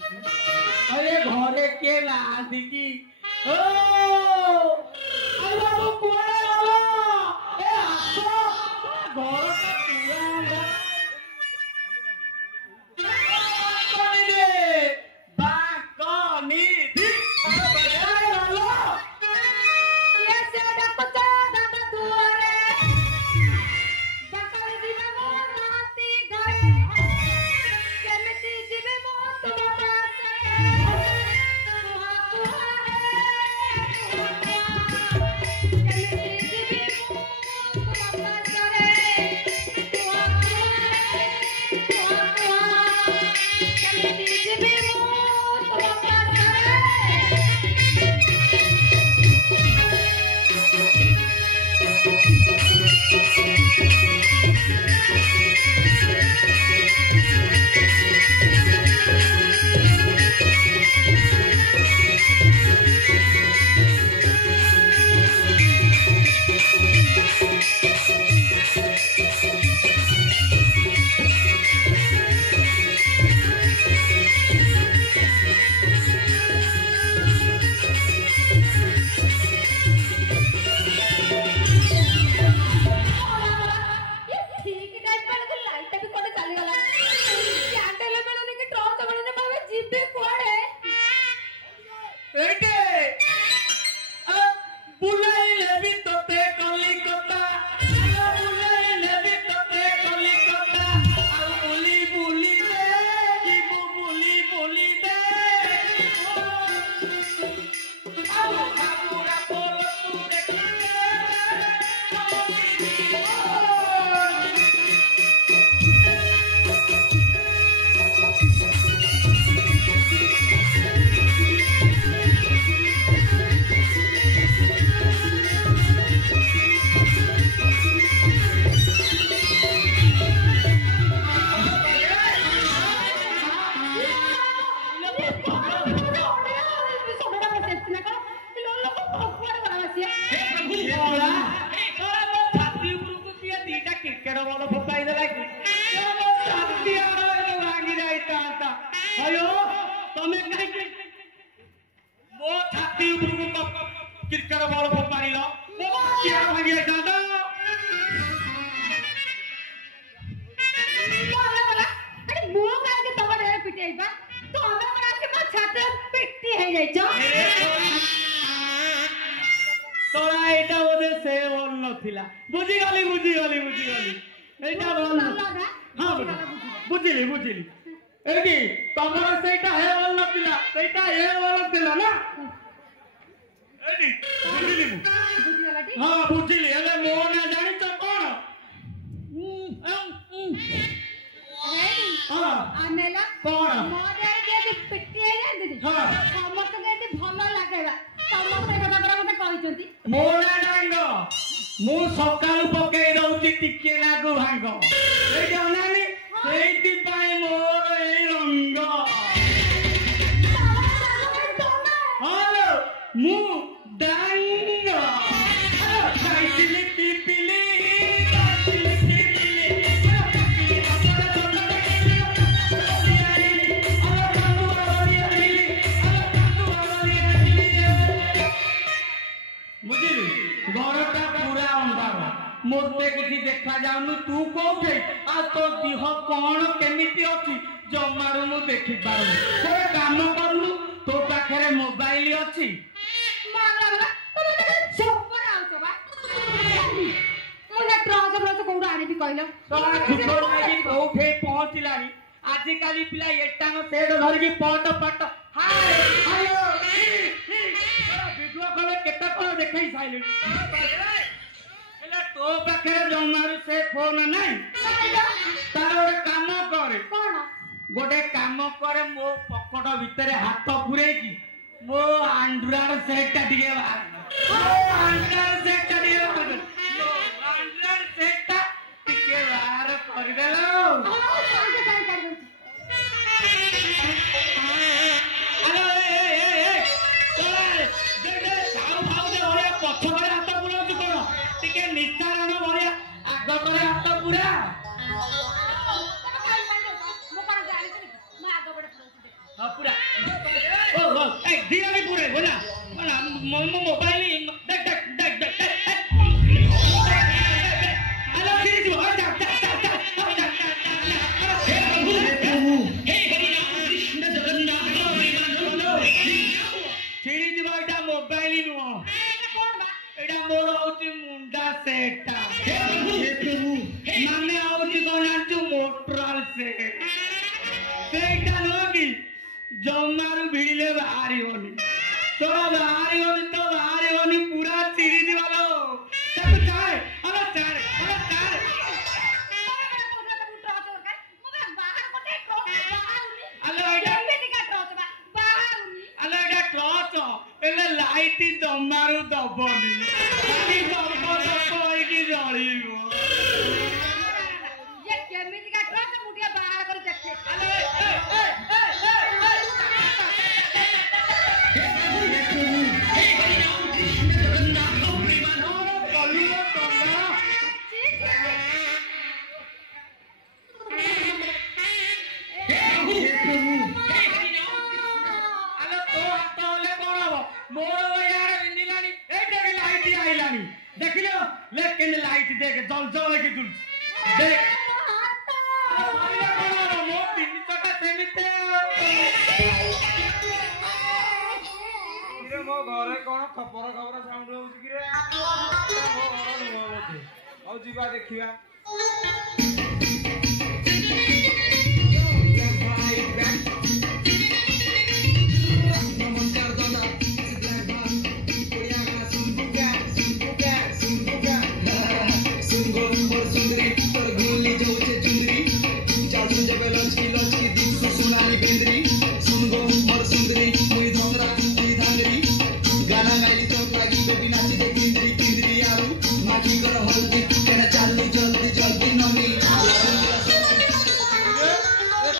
अरे घरे के नादी की ओ अरे वो कोड़े वाला ए आसो घर का पूरा कोनी दे बाकोनी दी अरे वाला ये से डकचा दादा दुआरे बकर दिना मो नाती घरे केमिति जीवे मो तुम क्रिकेट बॉल को मारी लो क्या भागी जाता अरे मो का के तब रे पिटेइबा तो हमें बड़ा के मत छात्र पिट्टी है जाई छ तोरा एटा ओदे से बोल नथिला बुझी गली एटा बोल हां बुझिली एडी तमरा सेटा हे बोल नथिला सेटा हे बोल नथिला ना एडी बुझिली हां बुझिली एले मो ना जानि त कोन हां आनेला कोन मोरे के पिट्टी है जांदी हां समस्त के भलो लागेबा समस्त कथा पर मते कहिसंती मोरा डांग मु सकाळु पकेई दउची टिके लागु भांग ए जनानी सेति पाए मोर ए रंग हेलो मु डांग खाइतिली पिपिली खाइतिली पिपिली बुझिली घरटा पूरा अंधार मोते किसी देखा जाउनु तू कोठे आ तो दिह कोन केमिति अछि जमारु मु देखि पारु से काम करलु तो पाखरे मोबाइल अछि मारला तो सुपर आउछ बा मुझे ट्रांस कोड आनी भी कहलो तोरा खुशो लागी कोठे पहुंचलानी आजि काली पिला एटा न सेड धर की पट पट हाय हेलो वीडियो कॉल केटा कोन देखै साइलेंट एला तो पाखरे जमारु से फोन नाही तार ओरे काम करे कोन गोटे काम करे मो पकड़ भितरे हाथ पुरे की मो एंड्रॉइड सेट टिके बाहर मो एंड्रॉइड सेट टिके बाहर मो एंड्रॉइड सेट टिके बाहर कर देलो हेलो ए तोला दे साउ भाउ दे ओरे पछ करे हाथ पुरो तू कोन टिके निचारण भरिया आग करे हाथ पुरा पूरा ओ ए धीरे भी पूरे बोला बोला मोबाइल देख देख देख देख हेलो सीरीज हो जा हे हरि राम कृष्ण जगन्नाथ सीरीज बाटा मोबाइल नु एडा मोर होची मुंडा सेटा हे प्रभु माने आउची कोना तू मोटरल सेट सेटा नो की जमारू भिड़िले बाहरी होनी तो बाहरी होनी तो बाहरी होनी पूरा सीरीज वाला सब चार अरे चार एले लाइट जमारू दबनी खाली दब होई की जळीबो ये केमिति का ट्रक मुटिया बाहर कर देखते देखिलो लेकिन लाइट देख जल जल की दुल देख मो तीन चटा सेमिते रे मो घरे कोन खबर साउंड होउछ कि रे मो घर नुआ बोते आ जीवा देखिया नमस्कार दादा गाना गाइली तो लागी गोपी नाची देखी